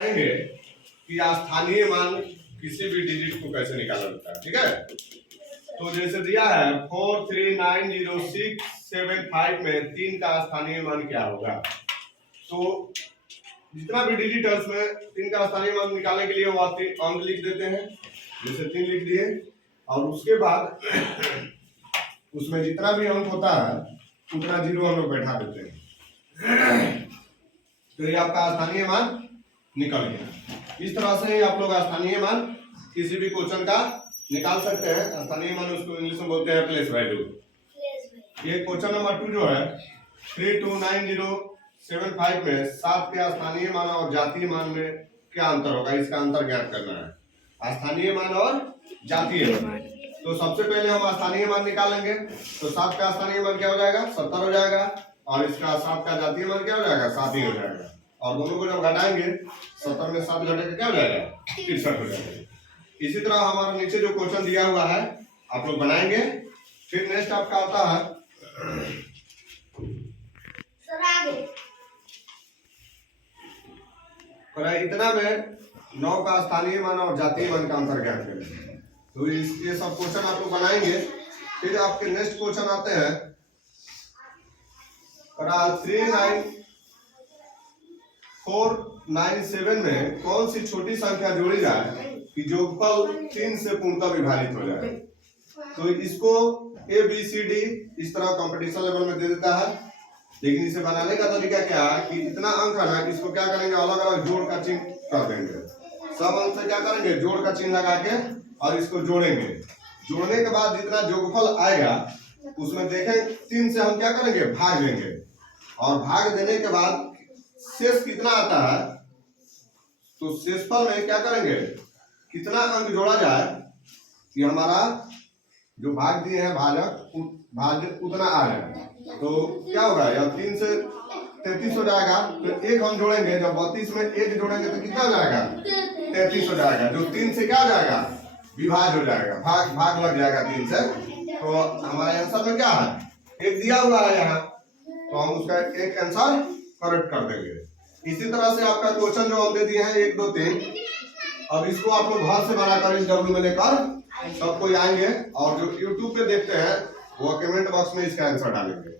है कि स्थानीय मान किसी भी डिजिट को कैसे निकाला जाता है। ठीक है, तो जैसे दिया है 4390675 में 3 का स्थानीय मान क्या होगा। तो जितना भी डिजिट है उसमें 3 का स्थानीय मान निकालने के लिए वो अंक लिख देते हैं, जैसे 3 लिख दिए, और उसके बाद उसमें जितना भी अंक होता है उतना जीरो हम लोग बैठा देते हैं। तो ये आपका स्थानीय मान निकल गया। इस तरह से ही आप लोग स्थानीय मान किसी भी क्वेश्चन का निकाल सकते हैं। स्थानीय मान उसको इंग्लिश में बोलते हैं प्लेस वैल्यू। ये क्वेश्चन नंबर 2 जो है 32907 में 7 के स्थानीय मान और जातीय मान में क्या अंतर होगा, इसका अंतर ज्ञात करना है। स्थानीय मान और जातीय मान। तो सबसे पहले हम स्थानीय मान निकालेंगे। तो 7 का स्थानीय मान क्या हो जाएगा, 70 हो जाएगा, और इसका 7 का जातीय मान क्या हो जाएगा, 7 ही हो जाएगा। और दोनों को जब घटाएंगे 70 में 7 घटेगा क्या हो जाएगा, 63 हो जाएगा। इसी तरह हमारा नीचे जो क्वेश्चन दिया हुआ है आप लोग बनाएंगे। फिर नेक्स्ट आपका आता है इतना में 9 का स्थानीय मान और जातीय मान का अंतर ज्ञात करें। तो ये सब क्वेश्चन आप लोग बनाएंगे। फिर आपके नेक्स्ट क्वेश्चन आते हैं 39497 में कौन सी छोटी संख्या जोड़ी जाए कि जोगफल 3 से पूर्णतः विभाजित हो जाए। तो इसको ए बी सी डी इस तरह कंपटीशन लेवल में दे देता है, लेकिन इसे बनाने का तरीका क्या है कि इतना अंक है ना, इसको क्या करेंगे, अलग अलग जोड़ का चिन्ह कर देंगे। सब अंक से क्या करेंगे, जोड़ का चिन्ह लगा के और इसको जोड़ेंगे। जोड़ने के बाद जितना जोगफल आएगा उसमें देखें 3 से हम क्या करेंगे, भाग देंगे, और भाग देने के बाद शेष कितना आता है तो शेषफल में क्या करेंगे, कितना अंक जोड़ा जाए कि हमारा जो भाग दिए हैं भाजक उतना आ जाए। तो क्या होगा, या 3 से 33 हो जाएगा। तो एक हम जोड़ेंगे, जब 32 में एक जोड़ेंगे तो कितना हो जाएगा, 33 हो जाएगा। जो 3 से क्या हो जाएगा, विभाज हो जाएगा, भाग लग जाएगा 3 से। तो हमारे आंसर में क्या है, एक दिया हुआ है यहाँ, तो हम उसका एक आंसर करेक्ट कर देंगे। इसी तरह से आपका क्वेश्चन जो हम दे दिए हैं 1 2 3, अब इसको आप लोग घर से बनाकर इस डब्ल्यू में लेकर सब कोई आएंगे, और जो यूट्यूब पे देखते हैं वो कमेंट बॉक्स में इसका आंसर डालेंगे।